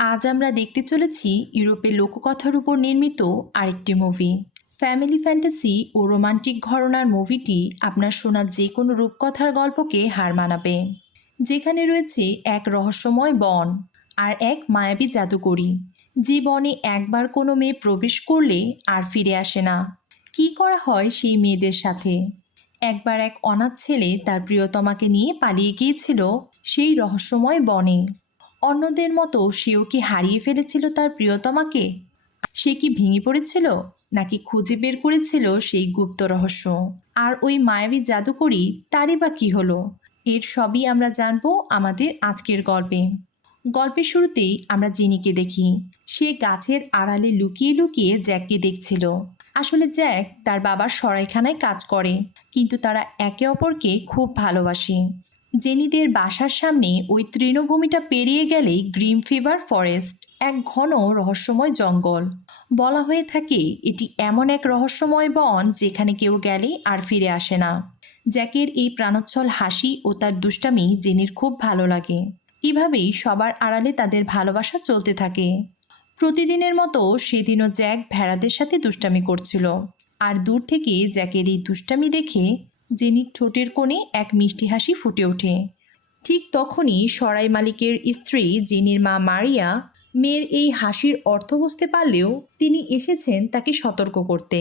আজ আমরা দেখতে চলেছি ইউরোপের লোককথার উপর নির্মিত আরেকটি মুভি ফ্যামিলি ফ্যান্টাসি ও রোমান্টিক ঘরনার মুভিটি আপনার শোনা যে কোনো রূপকথার গল্পকে হার মানাবে, যেখানে রয়েছে এক রহস্যময় বন আর এক মায়াবী জাদুকরী। যে বনে একবার কোনো মেয়ে প্রবেশ করলে আর ফিরে আসে না। কি করা হয় সেই মেয়েদের সাথে? একবার এক অনাথ ছেলে তার প্রিয়তমাকে নিয়ে পালিয়ে গিয়েছিল সেই রহস্যময় বনে। অন্যদের মতো সেও কি হারিয়ে ফেলেছিল তার প্রিয়তমাকে? সে কি ভেঙে পড়েছিল? নাকি খুঁজে বের করেছিল সেই গুপ্ত রহস্য? আর ওই মায়াবী জাদুকরি তারই বা কী হলো? এর সবই আমরা জানব আমাদের আজকের গল্পে। গল্পের শুরুতেই আমরা জিনিকে দেখি। সে গাছের আড়ালে লুকিয়ে লুকিয়ে জ্যাককে দেখছিল। আসলে জ্যাক তার বাবার সরাইখানায় কাজ করে, কিন্তু তারা একে অপরকে খুব ভালোবাসে। জেনিদের বাসার সামনে ওই তৃণভূমিটা পেরিয়ে গেলেই গ্রিম ফিভার ফরেস্ট, এক ঘন রহস্যময় জঙ্গল। বলা হয়ে থাকে, এটি এমন এক রহস্যময় বন যেখানে কেউ গেলে আর ফিরে আসে না। জ্যাকের এই প্রাণোচ্ছল হাসি ও তার দুষ্টামি জেনির খুব ভালো লাগে। এভাবেই সবার আড়ালে তাদের ভালোবাসা চলতে থাকে। প্রতিদিনের মতো সেদিনও জ্যাক ভেড়াদের সাথে দুষ্টামি করছিল। আর দূর থেকে জ্যাকের এই দুষ্টামি দেখে জেনির ঠোঁটের কোণে এক মিষ্টি হাসি ফুটে ওঠে। ঠিক তখনই সরাই মালিকের স্ত্রী জেনির মা মারিয়া, মেয়ের এই হাসির অর্থ বুঝতে পারলেও তিনি এসেছেন তাকে সতর্ক করতে।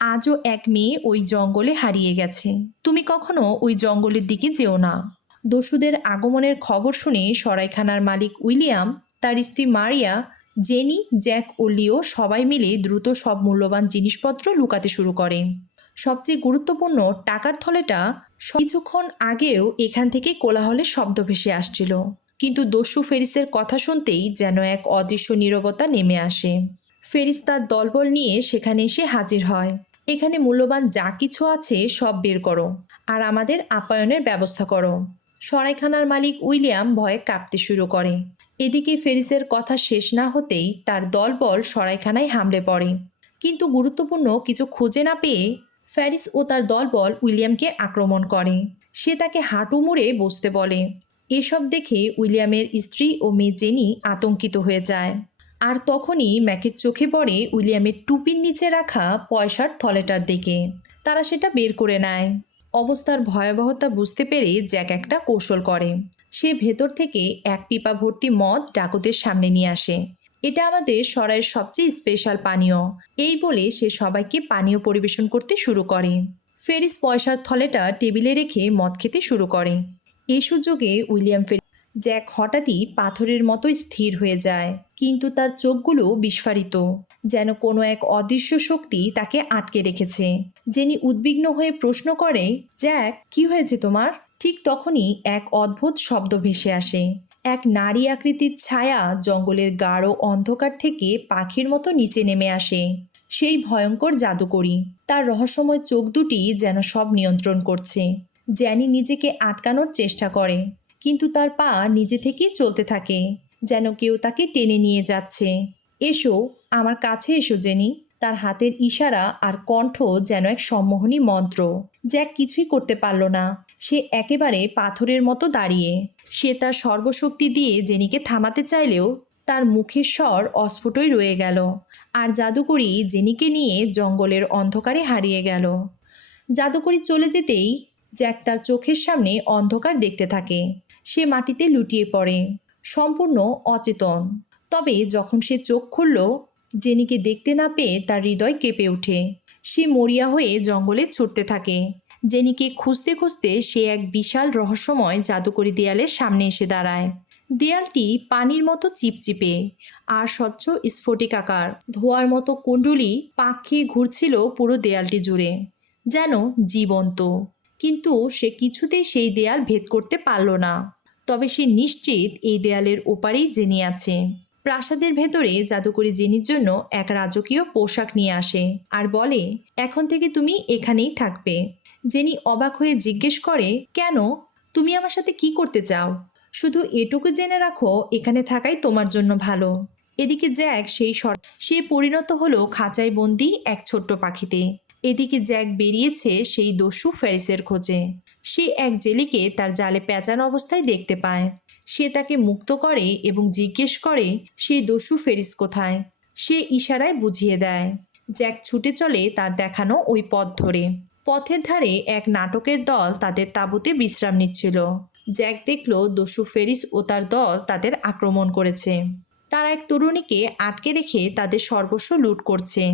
আজও এক মেয়ে ওই জঙ্গলে হারিয়ে গেছে। তুমি কখনো ওই জঙ্গলের দিকে যেও না। দস্যুদের আগমনের খবর শুনে সরাইখানার মালিক উইলিয়াম, তার স্ত্রী মারিয়া, জেনি, জ্যাক ও লিও সবাই মিলে দ্রুত সব মূল্যবান জিনিসপত্র লুকাতে শুরু করে। সবচেয়ে গুরুত্বপূর্ণ টাকার থলেটা কিছুক্ষণ আগেও এখান থেকে কোলাহলের শব্দ ভেসে আসছিল। কিন্তু দস্যু ফেরিসের কথা শুনতেই যেন এক অদৃশ্য নীরবতা নেমে আসে। ফেরিস তার দলবল নিয়ে সেখানে এসে হাজির হয়। এখানে মূল্যবান যা কিছু আছে সব বের করো আর আমাদের আপ্যায়নের ব্যবস্থা করো। সরাইখানার মালিক উইলিয়াম ভয়ে কাঁপতে শুরু করে। এদিকে ফেরিসের কথা শেষ না হতেই তার দলবল সরাইখানায় হামলে পড়ে। কিন্তু গুরুত্বপূর্ণ কিছু খুঁজে না পেয়ে ফ্যারিস ও তার দলবল উইলিয়ামকে আক্রমণ করে। সে তাকে হাঁটু মুড়ে বসতে বলে। এসব দেখে উইলিয়ামের স্ত্রী ও মেয়ে জেনি আতঙ্কিত হয়ে যায়। আর তখনই ম্যাকের চোখে পড়ে উইলিয়ামের টুপির নিচে রাখা পয়সার থলেটার দিকে তারা সেটা বের করে নেয়। অবস্থার ভয়াবহতা বুঝতে পেরে জ্যাক একটা কৌশল করে। সে ভেতর থেকে এক পিপা ভর্তি মদ ডাকতের সামনে নিয়ে আসে। এটা আমাদের সরাইয়ের সবচেয়ে স্পেশাল পানীয়। এই বলে সে সবাইকে পানীয় পরিবেশন করতে শুরু করে। ফেরিস পয়সার থলেটা টেবিলে রেখে মদ খেতে শুরু করে। এই সুযোগে উইলিয়াম ফেরি জ্যাক হঠাৎই পাথরের মতো স্থির হয়ে যায়, কিন্তু তার চোখগুলো বিস্ফারিত, যেন কোনো এক অদৃশ্য শক্তি তাকে আটকে রেখেছে। জেনি উদ্বিগ্ন হয়ে প্রশ্ন করে, জ্যাক, কি হয়েছে তোমার? ঠিক তখনই এক অদ্ভুত শব্দ ভেসে আসে। এক নারী আকৃতির ছায়া জঙ্গলের গাঢ় অন্ধকার থেকে পাখির মতো নিচে নেমে আসে। সেই ভয়ঙ্কর জাদুকরি, তার রহস্যময় চোখ দুটি যেন সব নিয়ন্ত্রণ করছে। জ্যানি নিজেকে আটকানোর চেষ্টা করে, কিন্তু তার পা নিজে থেকেই চলতে থাকে। যেন কেউ তাকে টেনে নিয়ে যাচ্ছে। এসো, আমার কাছে এসো জেনি তার হাতের ইশারা আর কণ্ঠ যেন এক সম্মোহনী মন্ত্র। জ্যাক কিছুই করতে পারল না। সে একেবারে পাথরের মতো দাঁড়িয়ে। সে তার সর্বশক্তি দিয়ে জেনিকে থামাতে চাইলেও তার মুখের স্বর অস্ফুটই রয়ে গেল। আর জাদুকরি জেনিকে নিয়ে জঙ্গলের অন্ধকারে হারিয়ে গেল। জাদুকরি চলে যেতেই জ্যাক তার চোখের সামনে অন্ধকার দেখতে থাকে। সে মাটিতে লুটিয়ে পড়ে। সম্পূর্ণ অচেতন। তবে যখন সে চোখ খুলল জেনিকে দেখতে না পেয়ে তার হৃদয় কেঁপে ওঠে। সে মরিয়া হয়ে জঙ্গলে ছুটতে থাকে। জেনিকে খুঁজতে খুঁজতে সে এক বিশাল রহস্যময় জাদুকরি দেয়ালের সামনে এসে দাঁড়ায়। দেয়ালটি পানির মতো চিপচিপে আর স্বচ্ছ স্ফটিকাকার ধোয়ার মতো কুণ্ডুলি পাক খেয়ে ঘুরছিল পুরো দেয়ালটি জুড়ে, যেন জীবন্ত। কিন্তু সে কিছুতেই সেই দেয়াল ভেদ করতে পারল না। তবে সে নিশ্চিত এই দেয়ালের ওপারেই জেনি আছে। প্রাসাদের ভেতরে জাদুকরি জেনির জন্য এক রাজকীয় পোশাক নিয়ে আসে আর বলে, এখন থেকে তুমি এখানেই থাকবে। জেনি অবাক হয়ে জিজ্ঞেস করে, কেন? তুমি আমার সাথে কি করতে চাও? শুধু এটুকু জেনে রাখো, এখানে থাকাই তোমার জন্য ভালো। এদিকে জ্যাক সেই শট সে পরিণত হলো খাঁচায় বন্দি এক ছোট্ট পাখিতে। এদিকে জ্যাক বেরিয়েছে সেই দস্যু ফ্যারিসের খোঁজে। সে এক জেলিকে তার জালে পেঁচানো অবস্থায় দেখতে পায়। সে তাকে মুক্ত করে এবং জিজ্ঞেস করে সেই দস্যু ফেরিস কোথায়? সে ইশারায় বুঝিয়ে দেয়, জ্যাক ছুটে চলে তার দেখানো ওই পথ ধরে। পথের ধারে এক নাটকের দল তাদের তাঁবুতে বিশ্রাম নিচ্ছিল। জ্যাক দেখল দস্যু ফেরিস ও তার দল তাদের আক্রমণ করেছে। তারা এক তরুণীকে আটকে রেখে তাদের সর্বস্ব লুট করছে।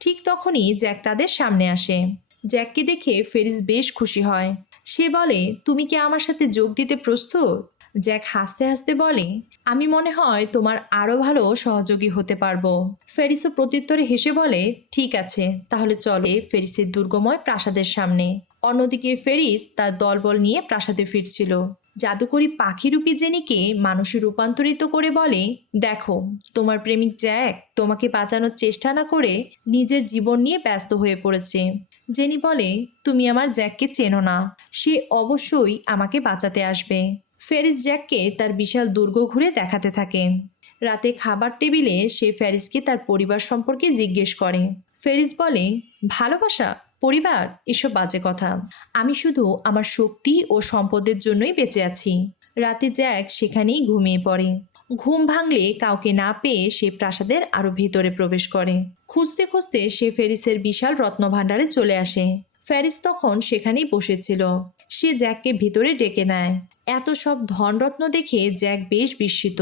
ঠিক তখনই জ্যাক তাদের সামনে আসে। জ্যাককে দেখে ফেরিস বেশ খুশি হয়। সে বলে, তুমি কি আমার সাথে যোগ দিতে প্রস্তুত? জ্যাক হাসতে হাসতে বলে, আমি মনে হয় তোমার আরও ভালো সহযোগী হতে পারব। ফেরিসও প্রত্যুত্তরে হেসে বলে, ঠিক আছে, তাহলে চলে ফেরিসের দুর্গময় প্রাসাদের সামনে। অন্যদিকে ফেরিস তার দলবল নিয়ে প্রাসাদে ফিরছিল। জাদুকরি পাখিরূপী জেনিকে মানুষে রূপান্তরিত করে বলে, দেখো, তোমার প্রেমিক জ্যাক তোমাকে বাঁচানোর চেষ্টা না করে নিজের জীবন নিয়ে ব্যস্ত হয়ে পড়েছে। জেনি বলে, তুমি আমার জ্যাককে চেনো না। সে অবশ্যই আমাকে বাঁচাতে আসবে। ফেরিস জ্যাককে তার বিশাল দুর্গ ঘুরে দেখাতে থাকে। রাতে খাবার টেবিলে সে ফ্যারিসকে তার পরিবার সম্পর্কে জিজ্ঞেস করে। ফেরিস বলে, ভালোবাসা, পরিবার, এসব বাজে কথা। আমি শুধু আমার শক্তি ও সম্পদের জন্যই বেঁচে আছি। রাতে জ্যাক সেখানেই ঘুমিয়ে পড়ে। ঘুম ভাঙলে কাউকে না পেয়ে সে প্রাসাদের আরও ভেতরে প্রবেশ করে। খুঁজতে খুঁজতে সে ফেরিসের বিশাল রত্নভাণ্ডারে চলে আসে। ফ্যারিস তখন সেখানেই বসেছিল। সে জ্যাককে ভিতরে ডেকে নেয়। এত সব ধনরত্ন দেখে জ্যাক বেশ বিস্মিত।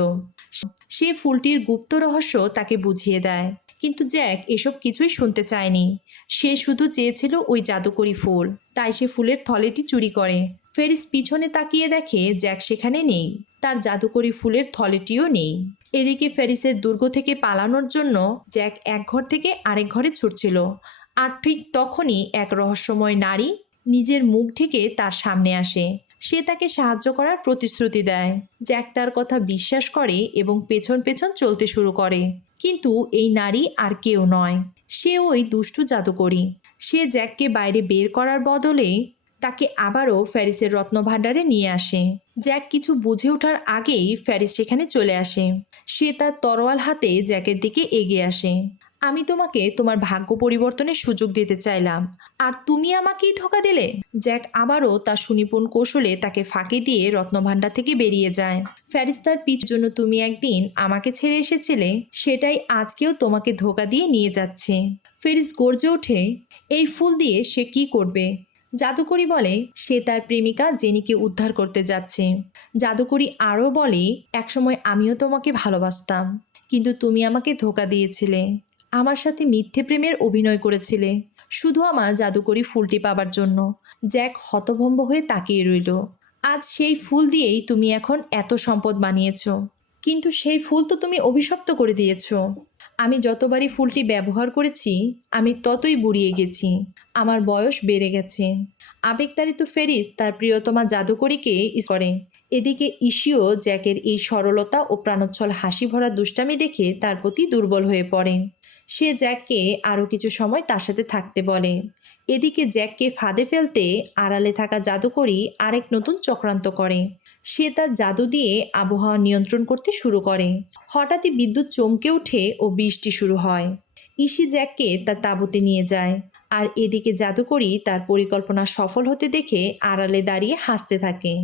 সে ফুলটির গুপ্ত রহস্য তাকে বুঝিয়ে দেয়। কিন্তু জ্যাক এসব কিছুই শুনতে চায়নি। সে শুধু চেয়েছিল ওই জাদুকরি ফুল। তাই সে ফুলের থলেটি চুরি করে। ফেরিস পিছনে তাকিয়ে দেখে জ্যাক সেখানে নেই। তার জাদুকরি ফুলের থলেটিও নেই। এদিকে ফেরিসের দুর্গ থেকে পালানোর জন্য জ্যাক এক ঘর থেকে আরেক ঘরে ছুটছিল। আর ঠিক তখনই এক রহস্যময় নারী নিজের মুখ ঢেকে তার সামনে আসে। সে তাকে সাহায্য করার প্রতিশ্রুতি দেয়। জ্যাক তার কথা বিশ্বাস করে এবং পেছন পেছন চলতে শুরু করে। কিন্তু এই নারী আর কেউ নয়। সে ওই দুষ্টু জাদুকরি। সে জ্যাককে বাইরে বের করার বদলে তাকে আবারও ফ্যারিসের রত্নভাণ্ডারে নিয়ে আসে। জ্যাক কিছু বুঝে ওঠার আগেই ফ্যারিস সেখানে চলে আসে। সে তার তরোয়াল হাতে জ্যাকের দিকে এগিয়ে আসে। আমি তোমাকে তোমার ভাগ্য পরিবর্তনের সুযোগ দিতে চাইলাম। আর তুমি আমাকেই ধোকা দিলে? জ্যাক আবারও তার সুনিপুণ কৌশলে তাকে ফাঁকি দিয়ে রত্নভাণ্ডার থেকে বেরিয়ে যায়। ফ্যারিস্তার পিছ জন্য, তুমি একদিন আমাকে ছেড়ে এসেছিলে, সেটাই আজকেও তোমাকে ধোকা দিয়ে নিয়ে যাচ্ছে। ফেরিস গর্জে ওঠে, এই ফুল দিয়ে সে কি করবে? জাদুকরি বলে, সে তার প্রেমিকা জেনিকে উদ্ধার করতে যাচ্ছে। জাদুকরি আরও বলে, একসময় আমিও তোমাকে ভালোবাসতাম, কিন্তু তুমি আমাকে ধোকা দিয়েছিলে। আমার সাথে মিথ্যে প্রেমের অভিনয় করেছিলে। শুধু আমার জাদুকরি ফুলটি পাবার জন্য। জ্যাক হতভম্ব হয়ে তাকিয়ে রইল। আজ সেই ফুল দিয়েই তুমি এখন এত সম্পদ বানিয়েছ। কিন্তু সেই ফুল তো তুমি অভিশপ্ত করে দিয়েছ। আমি যতবারই ফুলটি ব্যবহার করেছি, আমি ততই বুড়িয়ে গেছি। আমার বয়স বেড়ে গেছে। আবেগতাড়িত ফেরিস তার প্রিয়তমা জাদুকরীকে করে। এদিকে ইসিও জ্যাকের এই সরলতা ও প্রাণোচ্ছল হাসি ভরা দুষ্টামি দেখে তার প্রতি দুর্বল হয়ে পড়ে। সে জ্যাককে আরও কিছু সময় তার সাথে থাকতে বলে। এদিকে জ্যাককে ফাঁদে ফেলতে আড়ালে থাকা জাদুকরি আরেক নতুন চক্রান্ত করে। সে তার জাদু দিয়ে আবহাওয়া নিয়ন্ত্রণ করতে শুরু করে। হঠাৎই বিদ্যুৎ চমকে ওঠে ও বৃষ্টি শুরু হয়। ইসি জ্যাককে তার তাঁবুতে নিয়ে যায়। আর এদিকে জাদুকরি তার পরিকল্পনা সফল হতে দেখে আড়ালে দাঁড়িয়ে হাসতে থাকে।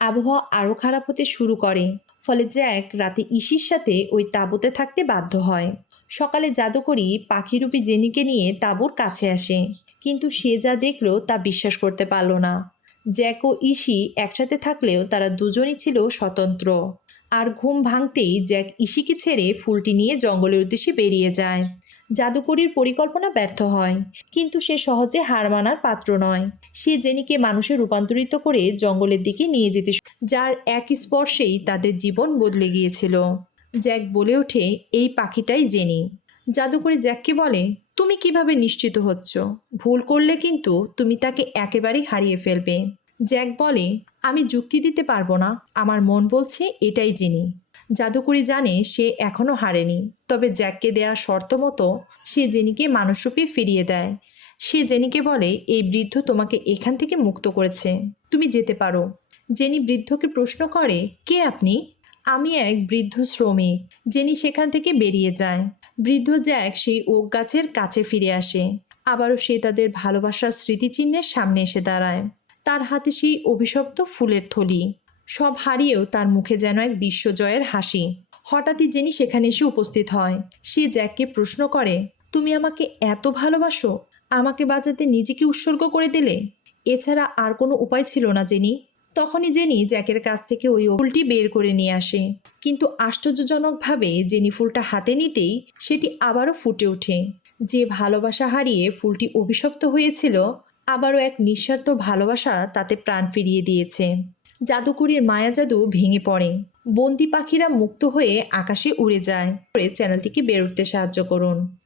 আবহাওয়া আরও খারাপ হতে শুরু করে, ফলে জ্যাক রাতে ইসির সাথে ওই তাঁবুতে থাকতে বাধ্য হয়। সকালে জাদুকরি পাখিরূপী জেনিকে নিয়ে তাঁবুর কাছে আসে, কিন্তু সে যা দেখল তা বিশ্বাস করতে পারল না। জ্যাক ও ইসি একসাথে থাকলেও তারা দুজনই ছিল স্বতন্ত্র। আর ঘুম ভাঙতেই জ্যাক ইসিকে ছেড়ে ফুলটি নিয়ে জঙ্গলের উদ্দেশ্যে বেরিয়ে যায়। জাদুকরির পরিকল্পনা ব্যর্থ হয়। কিন্তু সে সহজে হার মানার পাত্র নয়। সে জেনিকে মানুষে রূপান্তরিত করে জঙ্গলের দিকে নিয়ে যেতে যার এক স্পর্শেই তাদের জীবন বদলে গিয়েছিল। জ্যাক বলে ওঠে, এই পাখিটাই জেনি। জাদুকরি জ্যাককে বলে, তুমি কীভাবে নিশ্চিত হচ্ছ? ভুল করলে কিন্তু তুমি তাকে একেবারেই হারিয়ে ফেলবে। জ্যাক বলে, আমি যুক্তি দিতে পারব না। আমার মন বলছে এটাই জেনি। জাদুকরি জানে সে এখনও হারেনি। তবে জ্যাককে দেয়া শর্ত মতো সে জেনিকে মানুষরূপে ফিরিয়ে দেয়। সে জেনিকে বলে, এই বৃদ্ধ তোমাকে এখান থেকে মুক্ত করেছে। তুমি যেতে পারো। জেনি বৃদ্ধকে প্রশ্ন করে, কে আপনি? আমি এক বৃদ্ধ শ্রমিক। জেনি সেখান থেকে বেরিয়ে যায়। বৃদ্ধ জ্যাক সেই ওক গাছের কাছে ফিরে আসে। আবারও সে তাদের ভালোবাসার স্মৃতিচিহ্নের সামনে এসে দাঁড়ায়। তার হাতে সেই অভিশপ্ত ফুলের থলি। সব হারিয়েও তার মুখে যেন এক বিশ্বজয়ের হাসি। হঠাৎই জেনি সেখানে এসে উপস্থিত হয়। সে জ্যাককে প্রশ্ন করে, তুমি আমাকে এত ভালোবাসো? আমাকে বাঁচাতে নিজেকে উৎসর্গ করে দিলে? এছাড়া আর কোনো উপায় ছিল না জেনি। তখনই জেনি জ্যাকের কাছ থেকে ওই ফুলটি বের করে নিয়ে আসে। কিন্তু আশ্চর্যজনকভাবে জেনি ফুলটা হাতে নিতেই সেটি আবারও ফুটে ওঠে। যে ভালোবাসা হারিয়ে ফুলটি অভিশপ্ত হয়েছিল, আবারও এক নিঃস্বার্থ ভালোবাসা তাতে প্রাণ ফিরিয়ে দিয়েছে। জাদুকরির মায়া জাদু ভেঙে পড়ে। বন্দি পাখিরা মুক্ত হয়ে আকাশে উড়ে যায়। চ্যানেলটিকে বের উঠতে সাহায্য করুন।